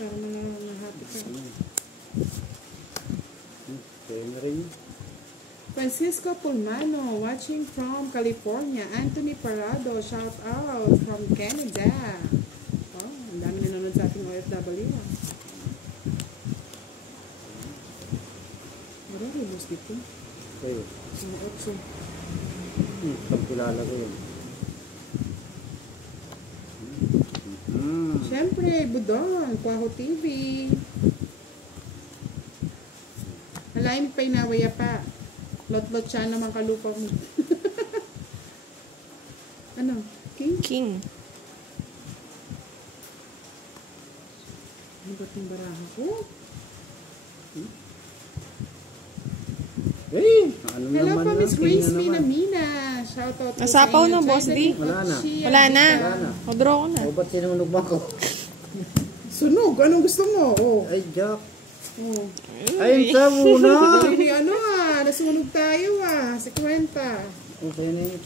Para nahati ka. Kaya na rin. Francisco Pulmano, watching from California. Anthony Parado, shout out from Canada. Oh, ang dami nanonood sa ating OFW. Marami boss dito. Kayo. Mga 8. Saan kilala ko yun? Siyempre, Budong, Kwaho TV. Alain pa'y nawaya pa. Lot-lot siya naman kalupa mo. Ano? King? King. Ano ba't yung baraha ko? Eh! Ano Hello naman po, na? Miss Grace Tingnan naman. Mina. Shoutout po Nasapaw sa inyo. na, Boss D. Wala na. Wala na. Wala na. O-draw ko na. O ba't sinunog ba ako? Sunog, anong gusto mo? Oh. Ay, Jack. Oh. Ay, ito muna. Hindi, ano nasunog tayo si Kwenta. Okay na yun.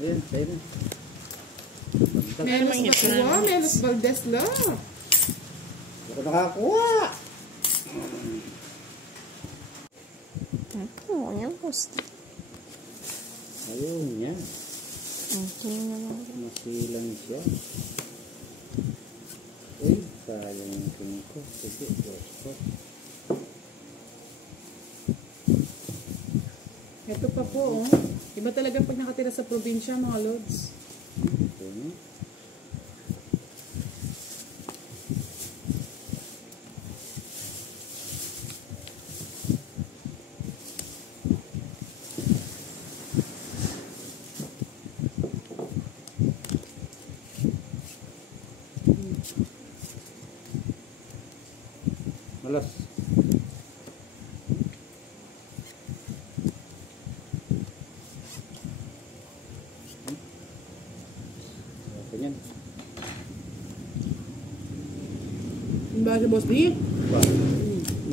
Ayan, sa'yo na. Melos Batua, Melos Valdez la. Hindi ko nakakuha. Oo, yan, Boss D. Ayun, yan. King naman. Masilang siya. Uy, sayang yung king ko. Sige, gusto. Ito pa po, Iba talaga pag nakatira sa probinsya, mga lods. Ito na. Malas. Ganyan. Ba si Boss D? Ba?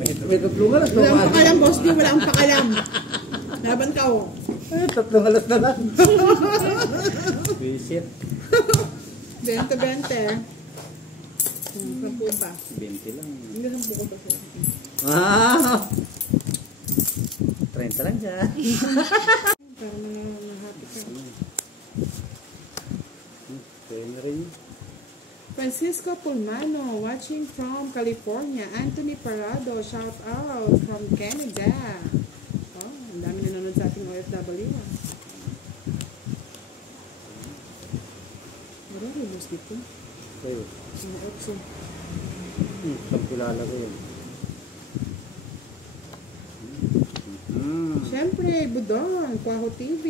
May tatlong alas. Wala ang pakalam, Boss D. Wala ang pakalam. Laban ka, Eh, tatlong alas na lang. Visit. 20-20. 10 pa. 20 lang. Hindi 10 ko pa siya. Ah! 30 lang siya. Para nahati ka. Kaya na rin. Francisco Pulmano, watching from California. Anthony Parado, shout out from Canada. Oh, ang dami nanonood sa ating OFW. Marami boss dito. Kayo. Mga 8. Saan kilala ko yun? Siyempre, Budong, Kwaho TV.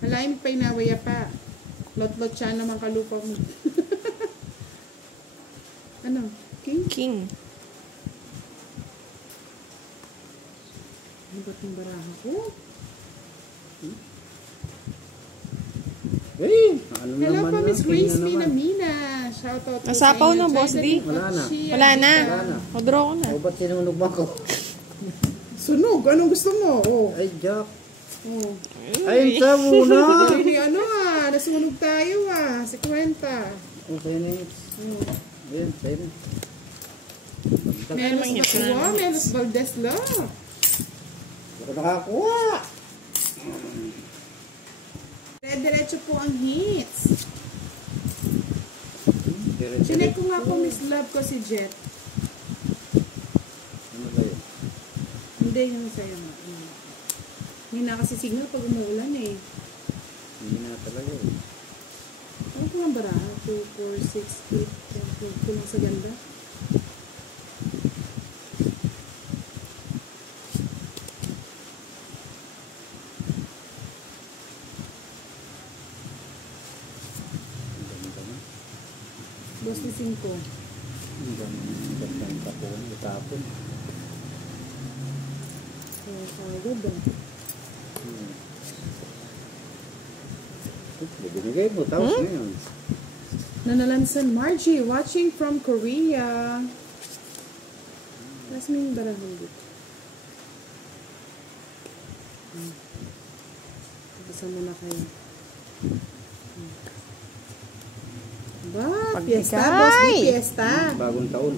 Alain pa'y nawaya pa. Lot-lot siya naman kalupa mo. Ano? King? King. Ano ba't yung baraha ko? Eh! Ano Hello naman po, na? Miss Grace Tingnan naman. Mina. Shoutout po Nasapaw sa inyo. na, Boss D. Wala na. Wala na. Wala na. O-draw ko na. O ba't sinunog ba ako? Sunog, anong gusto mo? Oh. Ay, Jack. Oh. Ay, ito muna. Hindi, nasunog tayo si Kwenta. Okay na yun. Ayan, sa'yo na. Melos Batua, Melos Valdez la. Hindi ko nakakuha. Diretso po ang hits. Chinek ko nga po, Miss Love ko si Jet. Ano ba yun? Hindi, yung sa'yo nga. Hindi na kasi signal pag umuulan Hindi na talaga eh. Ano ko nga bara? 2, 4, 6, 8, 10, 12. Kulang sa ganda. Boss ni 5. Ang gandang tapon. Itapon. Good Binigay mo. Tapos ngayon. Nanalansan Margie, watching from Korea. Last mo yung barahon dito. Tapos mo na kayo. Ba, Pagbigay. fiesta, boss. Di fiesta. Bagong taon.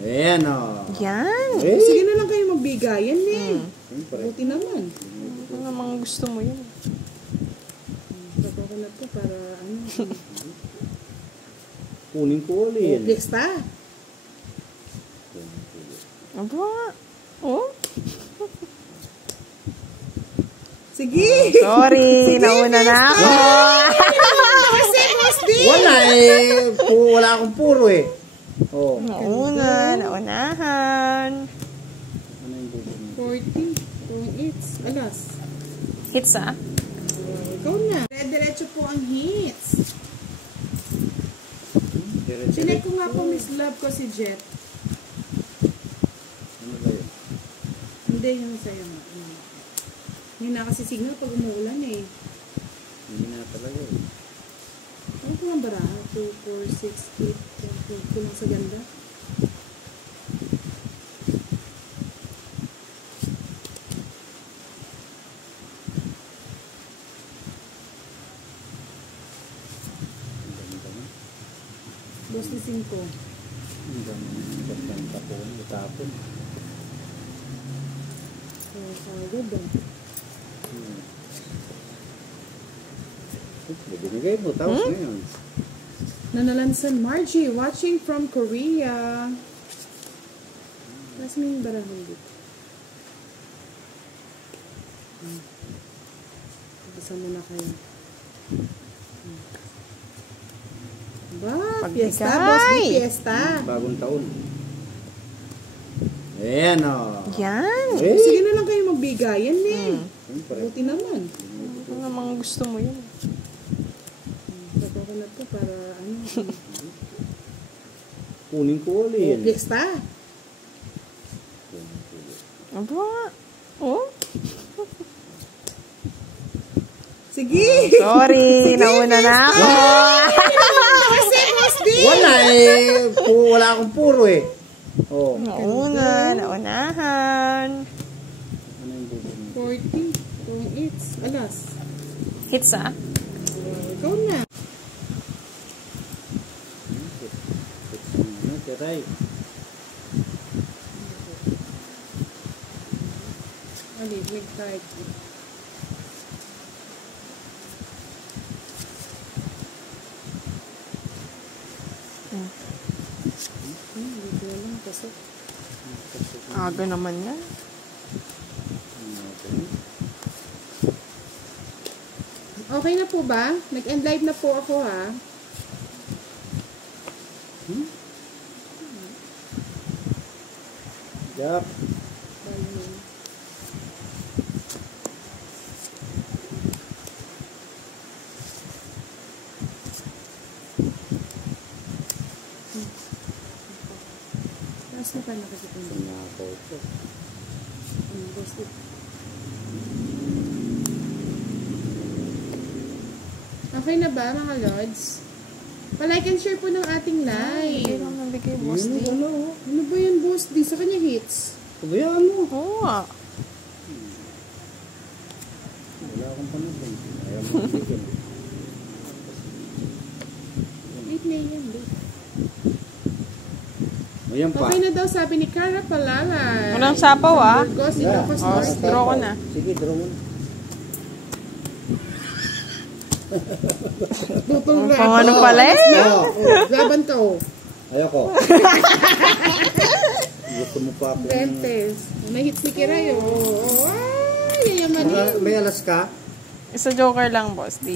Ayan o. Yan. Eh, Sige na lang kayo magbigayan eh. siyempre. Buti naman. Ano namang gusto mo yun? Coconut ko para ano. Kunin ko ulit. Fiesta. Aba. Oh? Sige. Sorry, nauna na ako. Kasi boss di. Wala eh. Wala akong puro eh. Oh. Nauna, naunahan. Ano yung bubo mo? 40. Kung it's. Alas. Hits ah. Ikaw na. Diretso po ang hits. Sinek ko nga po Miss Love ko si Jet. Ano ba yun? Hindi yung sa'yo nga. Hindi na kasi signal pag umuulan eh. Hindi na talaga eh. Ano ko ang bara? 2, 4, 6, 8. Kulang sa ganda. Dos ni 5. Ang dami ng tapon. Tapon. Sagad ah. Binigay mo. Tapos ngayon. Nanalansan Margie, watching from Korea. Mas may barahan dito. Pagkasa mo na kayo. Ba, Pagbigay. fiesta, boss. Di fiesta. Bagong taon. Ayan o. Yan. Eh, Sige na lang kayo magbigayan eh. siyempre. Buti naman. Ano namang gusto mo yun? Coconut ko para ano. Kunin ko ulit. Fiesta. Aba. Oh? Sige. Sorry, nauna na ako. Kasi boss di. Wala eh. Wala akong puro eh. Oh. Nauna, naunahan. Ano yung bubo mo? 40. Kung it's. Alas. Hits ah. Ikaw na. Ano, tiray? Alit, nag-type. Dito na lang kasi. Aga naman yan. Okay na po ba? Nag-end live na po ako ha. Yup. Taas na pa nakikita mo. Nako ito. Okay na ba mga lords? Pa-like and share po ng ating Bigay live. lang ng bigay, boss D. Ano ba yan boss? Di sa kanya hits. Pabayaan mo. Oo ah. Wala akong panahon. Ayaw mo bigyan. Late na yan. Late. Ayan pa. Okay na daw sabi ni Cara Palala. Walang sapaw ah. Burgos, Yeah. Ilocos Oh, Norte. draw ko na. Sige, draw mo na. Tutong Pang ano pala eh. Oo. Laban ka oh. Ayoko. Gusto mo pa akong... Bentes. May hits ni Kiray oh. Ay, yayaman. May alas ka? Isa joker lang, boss D.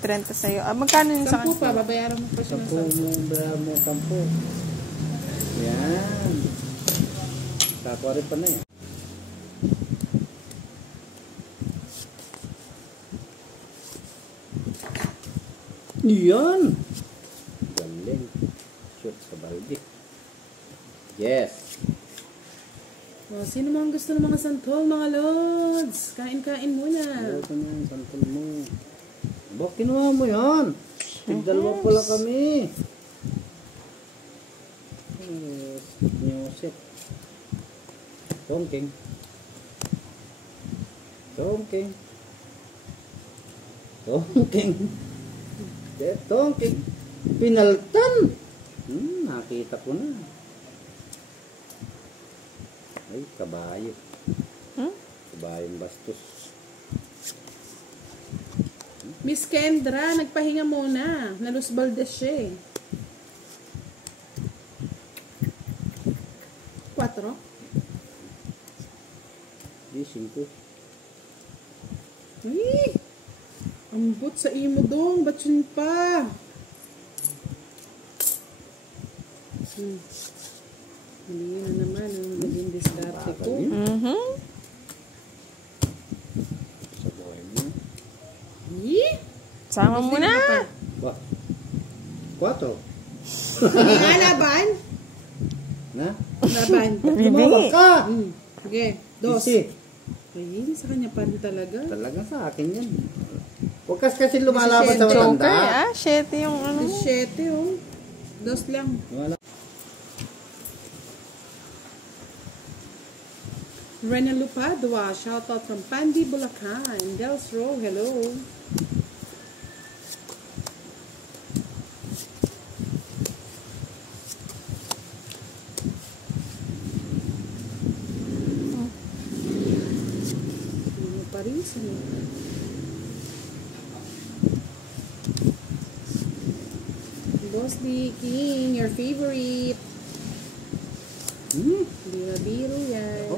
30 sa'yo. Ah, magkano yun sa Sampu kanya? pa, babayaran mo pa siya ng Sampu sampu. mo, bala mo, sampu. Yan. Tapos rin pa na yan. Yan. Galing. Shoot sa baldi. Yes. Oh, sino mga gusto ng mga santol, mga lods? Kain-kain muna. Ito na yung santol mo. Bak, kinuha mo yan. Tigdalawa pala kami. Yes. Music. Tongking. Tongking. Tongking. Detong pinaltan. Nakita ko na. Ay, kabayo. Kabayong bastos. Miss Kendra, nagpahinga muna. Nalusbaldes siya eh. 4? Di, 5. Ay! Ambot sa imo dong. Ba't yun pa? Hindi na naman ang naging diskarte ko. Sa buhay mo. Yee! Sama mo na. Ba? 4. Hindi nga, laban. Na? Laban. Tumawag ka! Sige, 2. Isi. Ay, sa kanya pa rin talaga. Talaga sa akin yan. Huwag kasi lumalaban sa Joker, matanda. 7 yung ano. 7 oh. 2 lang. Wala. Rena Lupadua, shoutout from Pandi, Bulacan. Dels Row, hello. Paris, ano? Boss D. King, your favorite. Biro-biro yan.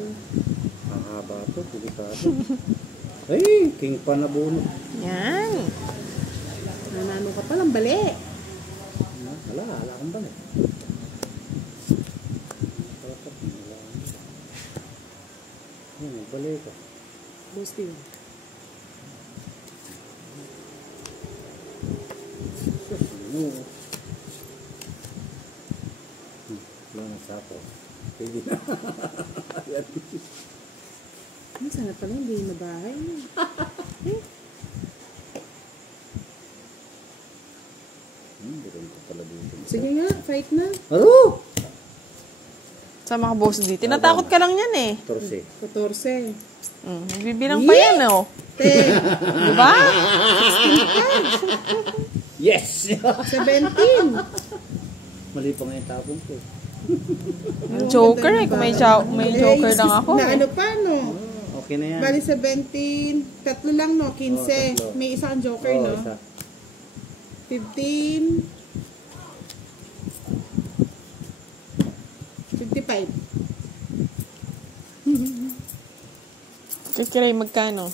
Ang haba to, delikado. Ay, king pa na bunot. Yan. Nanano ka palang bali. Hala kang ba eh. Balik ka. Boss D. Lang sa ako. Pwede na. Sana pala hindi na bahay. Sige nga, fight na. Aro! Sama ka, Boss D. Tinatakot ka lang yan eh. 14. Bibilang pa yan oh. 10. Diba? Yes! 17. Mali pa nga yung tapon ko. Joker eh. Kung may Joker lang ako. Na ano pa, no? Okay na yan. Bali 17. 3 lang, no? 15. May isang Joker, no? Isa. 15. 55. Kikiray magkano?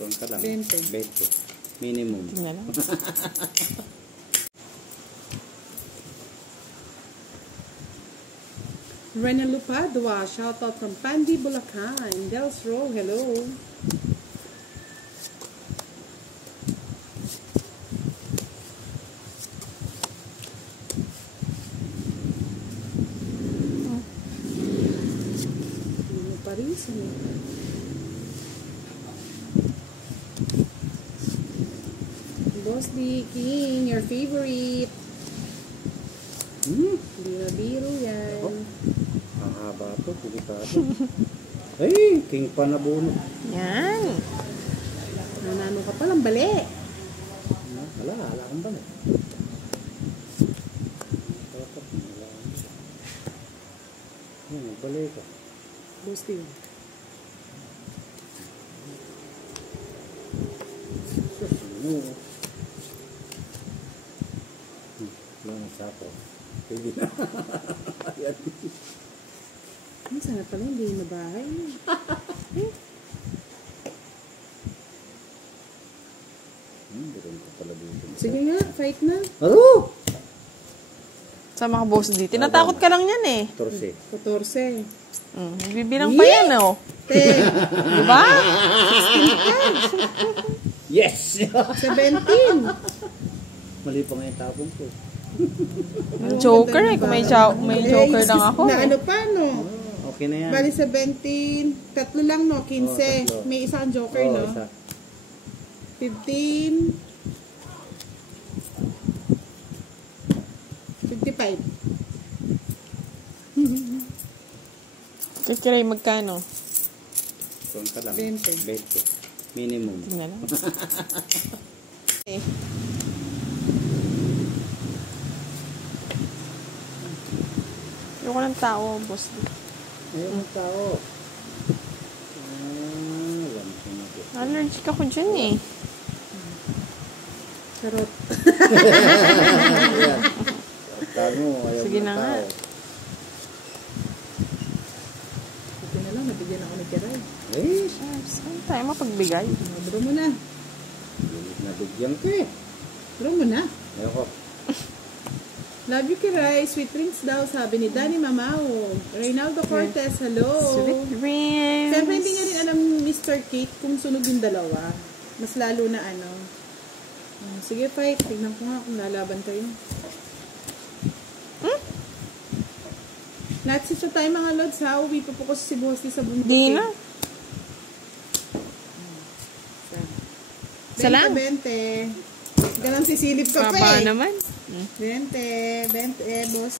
Tuwan ka lang. 20. 20. Minimum. Tingnan lang. Rena Lupadua, shoutout from Pandi, Bulacan. Dels Row, hello. Paris, ano? Boss D. King, your favorite. Biro-biro yan. Ang haba to, delikado. Ay, king pa na bunot. Yan. Nanano ka palang bali. Hala kang ba eh. Balik ka. Boss D. Lang sa ako. Pwede na. Sana pala hindi na bahay. Sige nga, fight na. Aro! Sama ka, Boss D. Tinatakot ka lang yan eh. 14. Bibilang pa yan oh. 10. Diba? Yes! 17. Mali pa nga yung tapon ko. Joker eh. Kung may Joker lang ako. Na ano pa, no? Okay na yan. Bali 17. 3 lang, no? 15. May isang Joker, no? Isa. 15. 55. Kikiray magkano? Tuwan ka lang. 20. 20. Minimum. Tingnan lang. Ito ko ng tao, boss D. Ayaw ng tao. Alam ko na ito. Allergic ako dyan eh. Charot. Ayan. Tago, ayaw Sige ng na nga. tao. Ito na lang, nabigyan ako ni Kiray. Eh, Saan tayo mapagbigay? Draw mo na. nabigyan ko eh. Draw mo na. Ayaw ko. Love you, Kiray. Sweet drinks daw, sabi ni Danny Mamao. Reynaldo Cortez, hello. Sweet dreams. Siyempre, hindi nga rin alam Mr. Kate kung sunog yung dalawa. Mas lalo na ano. Sige, fight. Tignan ko nga kung lalaban kayo. Natsito tayo mga lods ha. Uwi pa po ko si Boss sa bundok. Di na. Isa lang? 20. Ganun sisilip ka pa Baba eh. naman. 20, boss.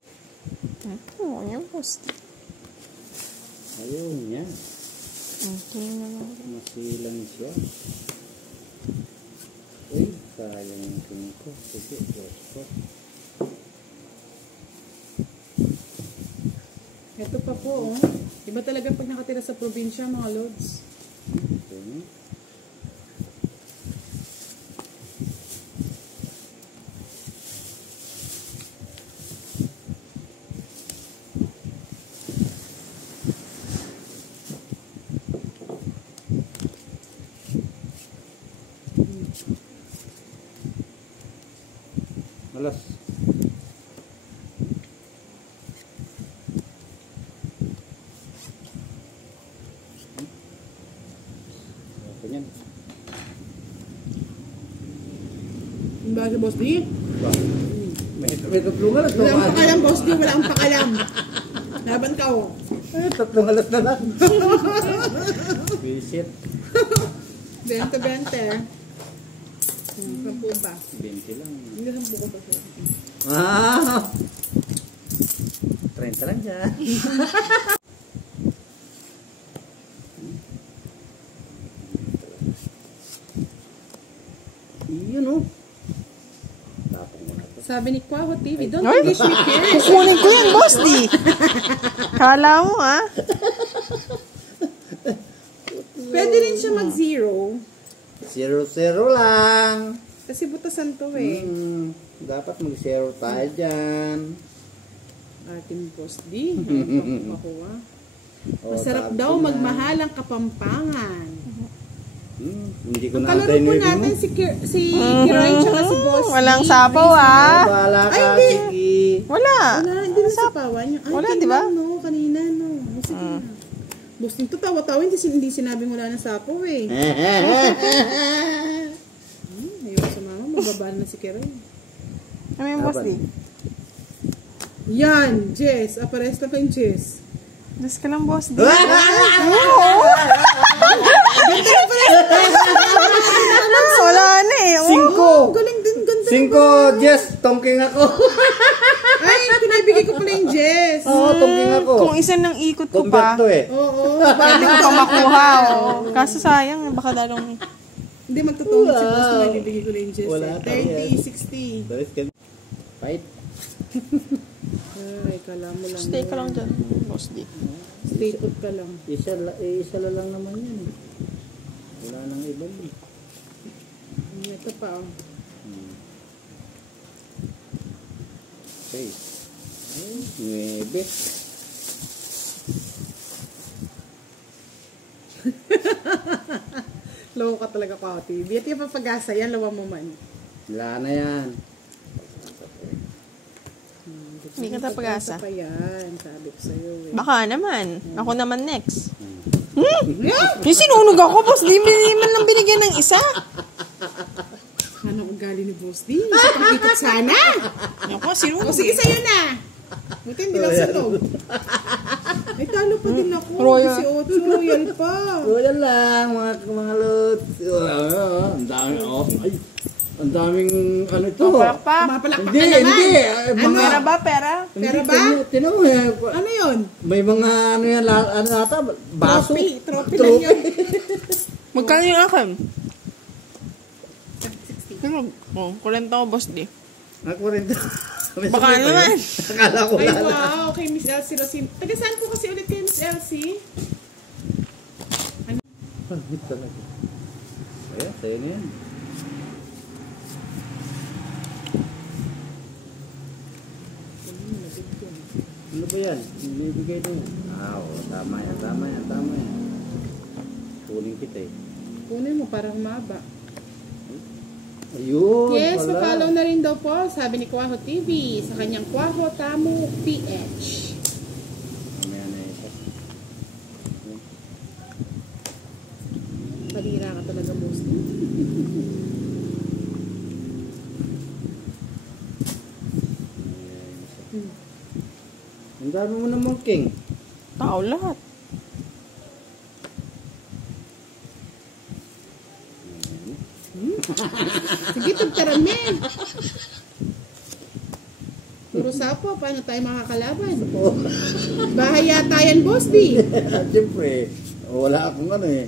Ito, yung boss D. Ayaw niya. Okay na lang. Masilang siya. Uy, sayang yung tingin ko. Sige, close ko. Ito pa po, oh. Iba talaga pag nakatira sa probinsya, mga lods. Okay. Malas. Okay yan. Yung ba si Boss D? May tatlong alas na. Walang pakalam, Boss D. Walang pakalam. Laban ka, oh. Tatlong alas na lang. Visit. 20. Sampu ba? 20 lang. Hindi, sampu ko pa siya. Ah! 30 lang siya. Iyon oh. Tapong mo na ito. Sabi ni Kwaho TV, don't Ay! English me here. Kukunin ko yan, boss D. Kala mo, ha? Pwede rin siya mag-zero. 0-0 lang. Kasi butasan to eh. Dapat mag-0 tayo dyan. Ating Boss D. Makuha. Masarap daw magmahal ang Kapampangan. Hindi ko na Kalaro antay po nyo natin si Kiray tsaka si Boss D. Walang sapaw, ha? Bahala ka, Ay, hindi. sige. Wala. Wala, hindi na sapawan niya. Ay, Wala, tingnan, di ba? No, kanina, no. Sige na. Boss D, to tawa-tawa, hindi sinabing wala na sapaw eh. Ayun sa mama, mababal na si Kiray. Ano yung boss D? Yan, Jess. Apares na kayong Jess. Das ka lang, boss D. Wala na eh. Oh, galing din, ganda. 5, Jess, tongking ako. Ay, pinabigay ko pala yung Jess. Oo, tongking ako. Kung isa ng ikot ko Convert pa, to eh. Oo. pwede ko pa makuha. Oh. Kaso sayang, baka dalong... Hindi magtutungit si Boss na bibigay ko na yung Jess. Wala eh. tayo. 30, 60. Fight. Ay, kala mo lang. Stay ka lang dyan, boss D. Stay put ka lang. Isa lang naman yan. Wala nang iba eh. Ito pa, oh. Okay. 9. Loko ka talaga, Kwaho TV. At yung papagasa, yan, lawa mo man. Wala na yan. Hindi ka na pag-asa. Pa yan, sabi ko sa'yo eh. Baka naman. Ako naman next. Yung sinunog ako, boss D. Hindi man lang binigyan ng isa. Ano ugali ni Boss D? Isa pang ikot sana. Ako, sinunog. O sige, sa'yo na. Buti hindi lang sunog. Ay, talo pa din ako. Royal. 18, royal pa. Wala lang, mga lods. Ang dami, oh. Ay, ang daming, ano ito. Palakpak. Mapalakpak Hindi, ka naman. hindi. Mga, Pera ba, pera? Pera ba? Tinan mo, Ano yun? may mga, ano yan, ano nata, baso. Trophy lang yun. Magkano yung akin? Ano? Oh, 40 ko, boss D. Ako rin. Baka naman. Akala ko Ay, lala. wow. Kay Miss Elsie Rosin. Taga saan po kasi ulit kay Miss Elsie? Pangit talaga. Ayan, sa'yo na yan. Ano ba yan? Binibigay na yan. Tama yan, tama yan, tama yan. Kuling kita eh. Kunin mo para humaba. Ayun, Yes, pala. follow na rin daw po, sabi ni Kwaho TV, sa kanyang Kwaho Tamu PH. Mamaya na isa. Palira ka talaga, boss. Ang dami mo naman, King. Tao lahat. Sige, tagtarami. Puro sapo, paano tayo makakalaban? Bahay yata yan, boss, di. Siyempre, wala akong ano eh.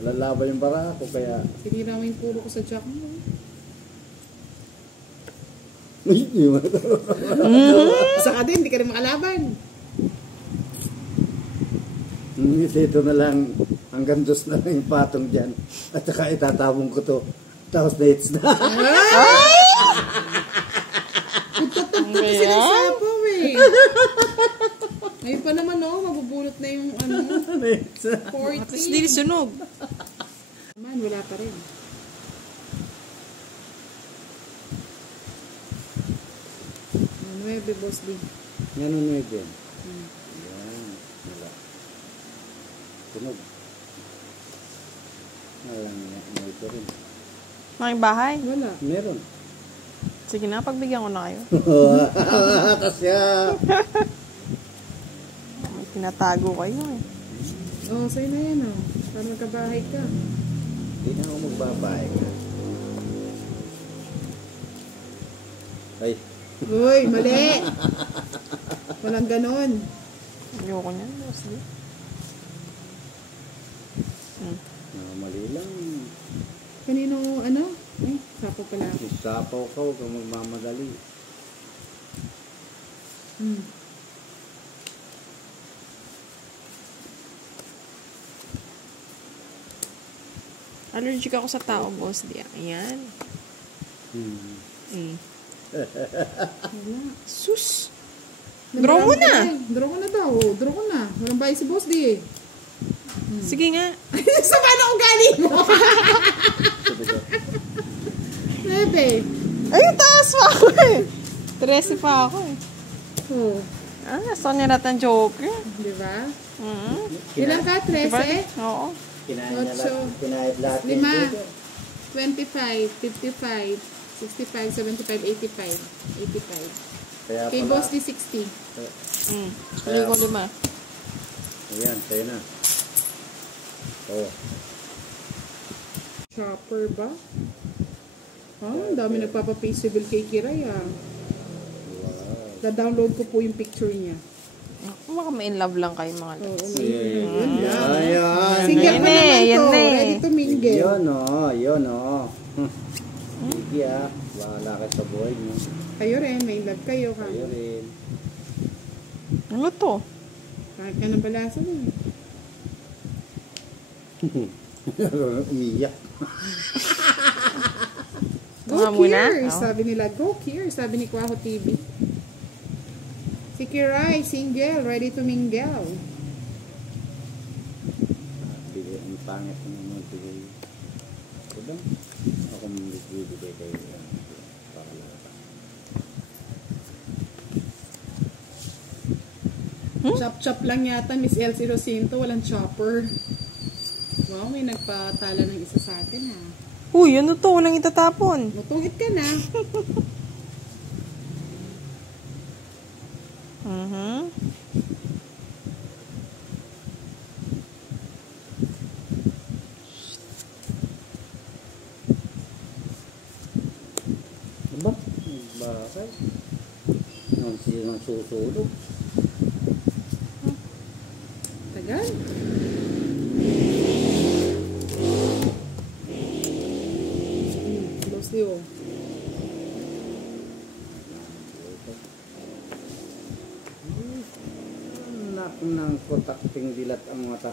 Wala laban yung bara ako, kaya... Sinira mo yung puro ko sa jack mo. Saka din, hindi ka rin makalaban. Ito na lang, hanggang dos na lang yung patong dyan. At saka itatabong ko to. Tapos na hits na. Tutugtog kasi ng sapo, eh. Ngayon pa naman, oh, mabubulot na yung, ano, At least di 40. sunog. Man, wala pa rin. Nuebe, boss, di. Yan ang nuwede yan. Yan. Wala. Tunog. Walang nuwede rin. Making bahay. Wala. Meron. Sige na, pagbigyan ko na kayo. Tapos yan. May tinatago kayo eh. Oh, sa'yo na yan, oh. Para magkabahay ka. Hindi na ako magbabay. Ay. Uy, mali. Walang ganon. Ayoko niyan, boss. Di. Mali lang. Kanino, ano? Ay, sapo pala. Isapaw ka, huwag kang magmamadali. Hmm. Allergic ako sa tao, boss. Di. Ayan. Eh. Wala. Sus. Draw mo na. Draw ko na daw. Draw ko na. Walang bahay si boss, di eh. Sige nga. Sa paano ugali mo? Lebe. Ay, taas pa ako eh. 13 pa ako eh. Oh, Sonya natin Joker. di ba? Mm-hmm. Ilan ka? 13? Oo. Kinain niya lahat- kinain lahat. 5, 25, 55, 65, 75, 85. 85. Kaya Kay pala. boss di 60. Hindi ko 5. Ayan, sa'yo na. Oh. Chopper ba? Ang dami nagpapa-pasteable kay Kiray, ah. Wow. Da-download ko po yung picture niya. Baka may in love lang kayo mga Oo, lods. yun lang. Ayan. Single Yan pa eh, naman yan to. eh. Ready to mingle. Yun oh, yun oh. Sige ah, bahala ka sa buhay mo. Kayo rin, may love kayo. Kayo rin. Ano to? Kahit ka ng balasan eh. Umiyak. Go Mga muna? Kier, Oh. sabi nila. Go Kier, sabi ni Kwaho TV. Si Kiray, single, ready to mingle. Bigay, ang pangit ng mga bigay. Ito ba? Ako magbibigay kayo. Para lang. Chop-chop lang yata, Miss Elsie Rosinto, walang chopper. Wow, may nagpatala ng isa sa atin, ha. Uy, ano to? Walang itatapon. Matungit ka na. Diba? Bakit? Nang silang susulog. Tagal. Close you. ng kotak dilat ang mata.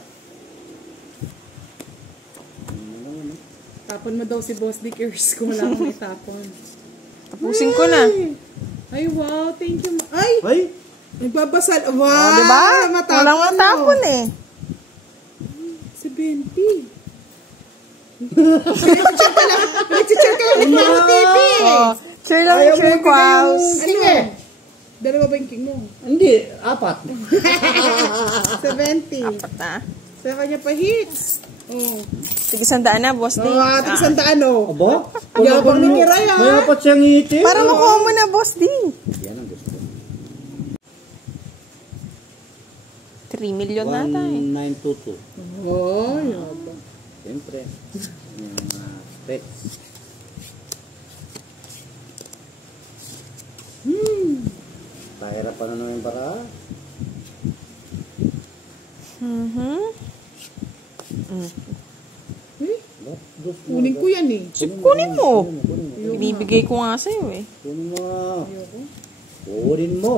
Tapon mo daw si Boss Dick Ears kung wala akong itapon. Tapusin ko na. Ay, wow. Thank you. Ay! Ay! Nagbabasal. Wow! Oh, diba? Matapon Walang mo. matapon eh. Si Benti. Nag-check ka lang ng Quaus TV. Oh, cheer lang, Ayaw cheer, mo Quaus. Ano? Dalawa ba yung king mo? Hindi, 4. 70. Apat na. Sa kanya pa hits. Oh. Sige, sandaan na, boss. Oh, ating sandaan oh. Aba? Yabang ni Kiray, ha? May apat siyang ngiti. Para makuha mo na, boss D. Yan ang gusto. 3 million na tayo. 1922. Oh, yabang. Siyempre. Yung mga pets. Pahirapan na naman yung para. Eh, kunin ko yan eh. Kunin mo. Kunin mo. Ibibigay ko nga sa'yo eh. Kunin mo. Ayoko. Kunin mo.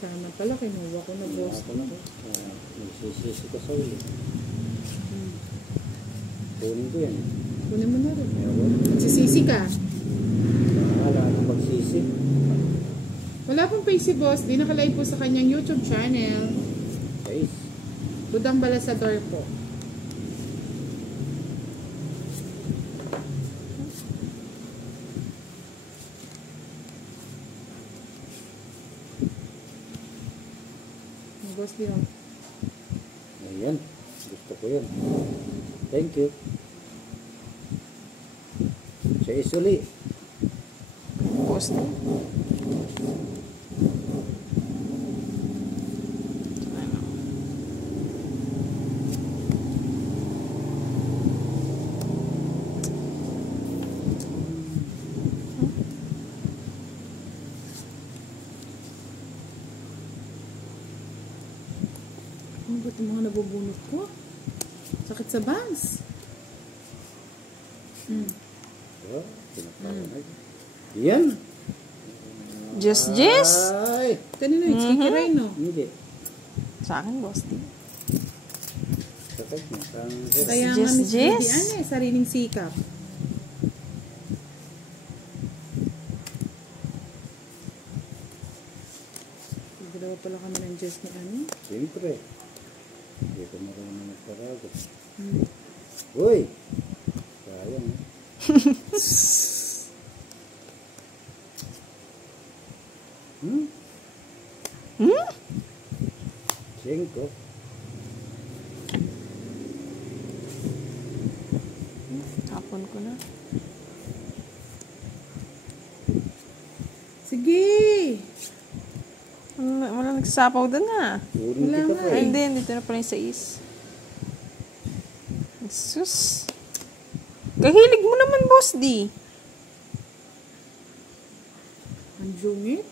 Sana pala kinuha ko na boss. Ako na. Nagsisisi ka sa uli. Kunin ko yan. Kunin mo na rin. Meron. Magsisisi ka. Wala nang magsisi. Wala pong pay si boss. Di nakalive po sa kanyang YouTube channel. Guys. Budang Balasador po. Boss di oh. Ayan. Gusto ko yan. Thank you. Siya isuli. Boss D. Ano ba itong mga nabubunot ko? Sakit sa bangs. Oh, yan. Just Jess. Ay. Kanino yung Kiray no? Hindi. Sa akin, boss D. Sakit mo. Kaya nga Just Miss Jess. Judy, ano eh, sariling sikap. Dalawa pala kami ng Jess ni ano. Siyempre. Hindi ko marunong magparago. Uy! Sayang. Singko. Tapon ko na. Sige! Wala nagsasapaw doon ah. Kunin Wala kita nga pa Ay, eh. hindi. Dito na pala yung sais. Sus. Kahilig mo naman, boss D. Ang jungit.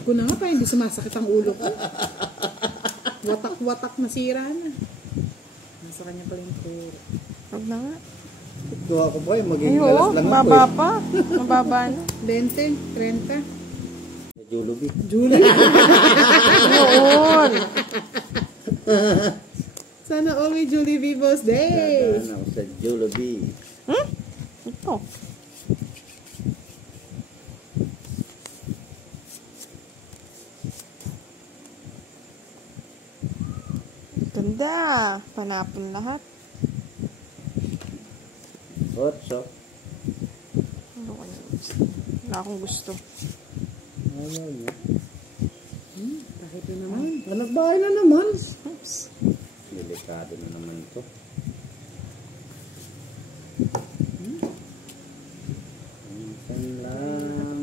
Ko na nga pa, hindi sumasakit ang ulo ko. Watak-watak nasira na. Nasa kanya pala yung puro. Huwag na nga. Kuha ko pa eh. Ay, Magiging oo. alas lang ako Mababa eh. pa. Mababa na. 20, 30. Sa Jollibee. Julie. Noon. Sana all may Julie V Boss Day. Dadaan ako sa Jollibee. Ito. Ganda. Panapon lahat. Otso. Ano ko yun? Wala akong gusto. Ayaw niya. Bakit na naman? Anak bahay na naman. Oops. Delikado na naman ito. Minsan lang.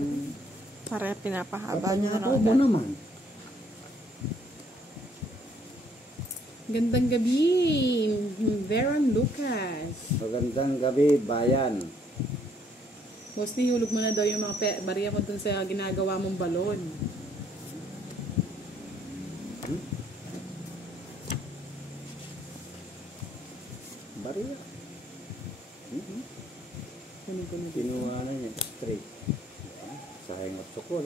Para pinapahaba niyo na Ako ba lang. naman? Gandang gabi. Veron Lucas. Magandang gabi, bayan. Boss, nihulog mo na daw yung mga bariya mo dun sa ginagawa mong balon. Bariya. Kunin ko na dito. Kinuha na niya. Straight. Sa hengot ko.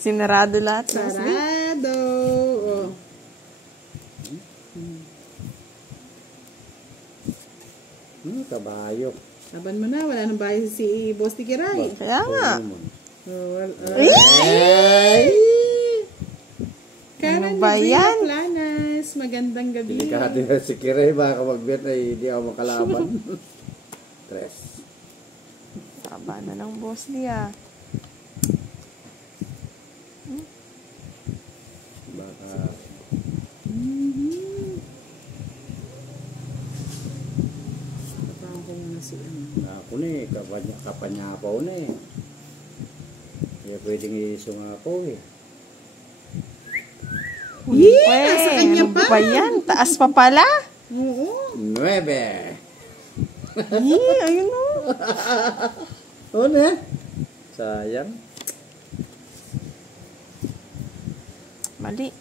Sinarado lahat. Boss D. Sarado. Oh. Kabayo. Laban mo na. Wala nang bahay si Boss Tikiray. Kaya nga. Oh, Ay! Karen Ano ba yan? Planas. Magandang gabi. Delikado na si Kiray. Baka magbet ay hindi ako makalaban. Tres. Taba na ng Boss D ah. Baka... Napang ko muna si Ako na eh. Kapanyapaw na eh. Kaya pwedeng iisong ako eh. Yeah! Nasa kanya Ano pa. ba yan? Taas pa pala? Oo. 9. Ayun o. Oo na. Sayang. Mali.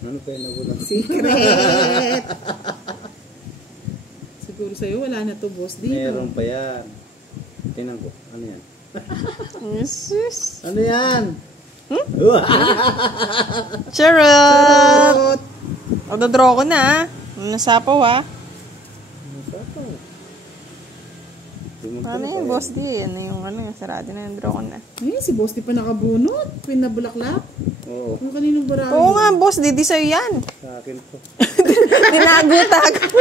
Ano pa yung nagulang? Secret! Siguro sa'yo wala na to, Boss D. Meron pa yan. Tingnan ko. Ano yan? Jesus. Ano yan? Charot! Magdodraw ko na ah. Nasapaw ah. Ano yan, Boss D? Ano yung sarado na yung draw ko na. Ay, si Boss D pa nakabunot. Pinabulaklak. Oo. Ang kaninong barangay. Oo nga, Boss D. Di sa'yo yan. Sa akin to. Tinago-tago.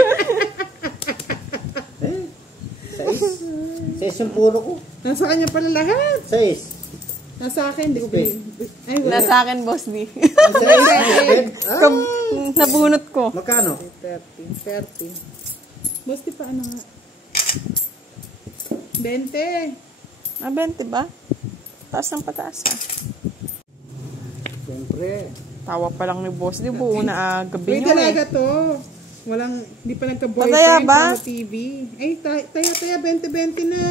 Sais yung puro ko. Nasa kanya pala lahat. Sais. Nasa akin, hindi ko pinili. Ay, wala. Nasa akin, Boss D. Sais. Nabunot ko. Magkano? 30. Boss D pa ano nga? 20. 20 ba? Taas ng pataas ah. Siyempre. Tawa pa lang ni Boss D. Buo na gabi May nyo dalaga eh. to. Walang, hindi pa Pataya nagka-boyfriend ba? sa TV. Ay, taya, 20-20 na.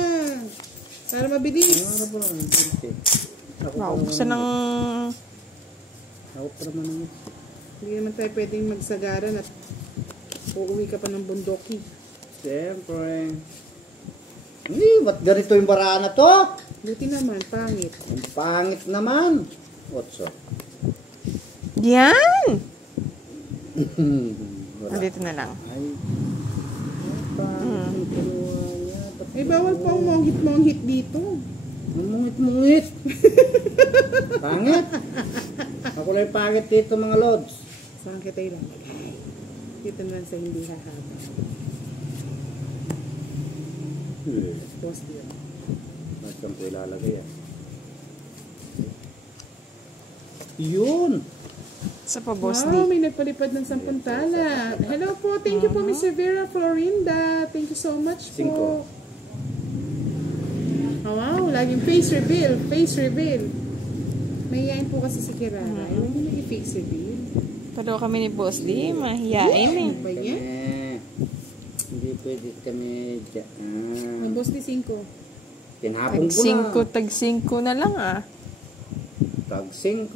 Para mabilis. Ano ba naman? Naubusan ng... Ako pa naman naman. Hindi naman tayo pwedeng magsagaran at uuwi ka pa ng bundoki. Siyempre. Hindi, ba't ganito yung baraan na to? Buti naman, pangit. Ang pangit naman. Otso. Yan! Wala. Nandito na lang. Ay. Pangit yung kinuha niya. Ay, bawal po ang monghit-monghit dito. Mungit-mungit. Pangit. Ako lang yung pangit dito mga lods. Saan kita ilalagay? Dito naman sa hindi hahaba. Boss yun. Saan ko ilalagay yan? Yun. Sa pa, Boss D. Wow, may nagpalipad ng 10 tala. Hello po, thank you po, Miss Vera Florinda. Thank you so much po. 5. Oh, wow, laging face reveal, face reveal. Mahihain po kasi si Kirara. Ayaw niyo i-face reveal. Pero kami ni Boss D, mahihain eh. Ano ba yan? Hindi pwede kami dyan. Ang boss di 5. Tinapon ko na. Tag-5 na lang ah. Tag 5.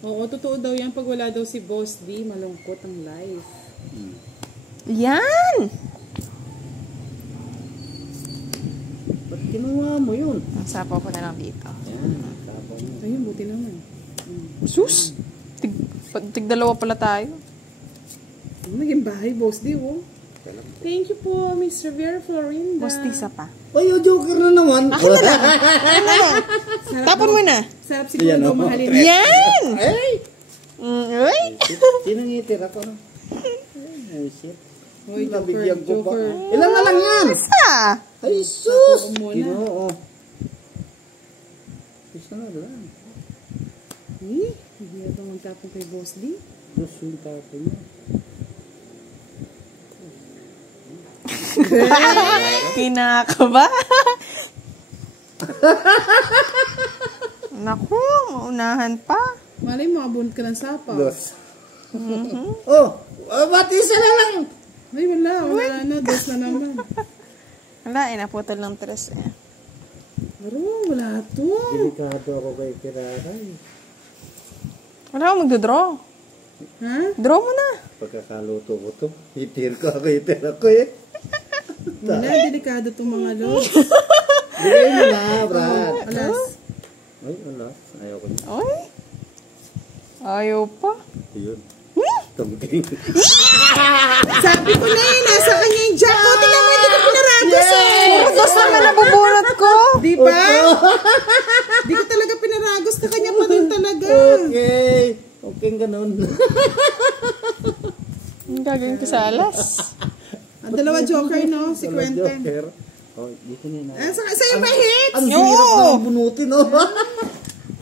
Oo, totoo daw yan. Pag wala daw si Boss D, malungkot ang life. Yan! Ba't kinuha mo yun? Ang sapaw ko na lang dito. Yan, sapaw mo. Ayun, buti naman. Sus! Tig-dalawa pala tayo. Naging bahay, Boss D, oh. Thank you po, Miss Rivera Florinda. Boss D, isa pa. Ay, yung joker na naman. Akin na lang. Tapon mo na. Sarap siguro Yan, daw oh. mahalin. Yan! Ay! Uy! Sino ngitir ako? Ay, shit. Hoy, Nabigyan ko pa. Joker. Ilan na lang yan? Isa! Ay, sus! Tapos muna. Ginoo. Isa na lang. Hindi na ito magtapon kay Boss D. Sus, yung tapo niya. Kinakaba. Naku, maunahan pa. Malay mo, abunod ka ng sapaw. Dos. Oh, ba't isa na lang? Ay, wala na. Dos na naman. Wala, naputol ng tres eh. Pero, wala to. Delikado ako kay Kirara. Wala akong magdodraw. Ha? Draw mo na. Pagkakaluto ko to, hitir ko ako eh. Wala, delikado itong mga lo. Bigay mo na, Brad. Alas. Ay, wala. Ayaw ko na. Ay. Ayaw pa. Yun. Tungking. Sabi ko na eh, nasa kanya yung jack. O, tingnan mo, hindi ko pinaragos eh. Puro dos naman nabubunot ko. Di ba? Di ko talaga pinaragos. Na kanya pa rin talaga. Okay. Okay, ganun. Ang gagawin ko sa alas. Ang dalawa joker, no? Si Wala Quentin. joker. Oh, dito na. Sa'yo ba hits? Ang hirap na bunutin, no?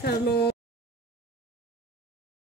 Hello.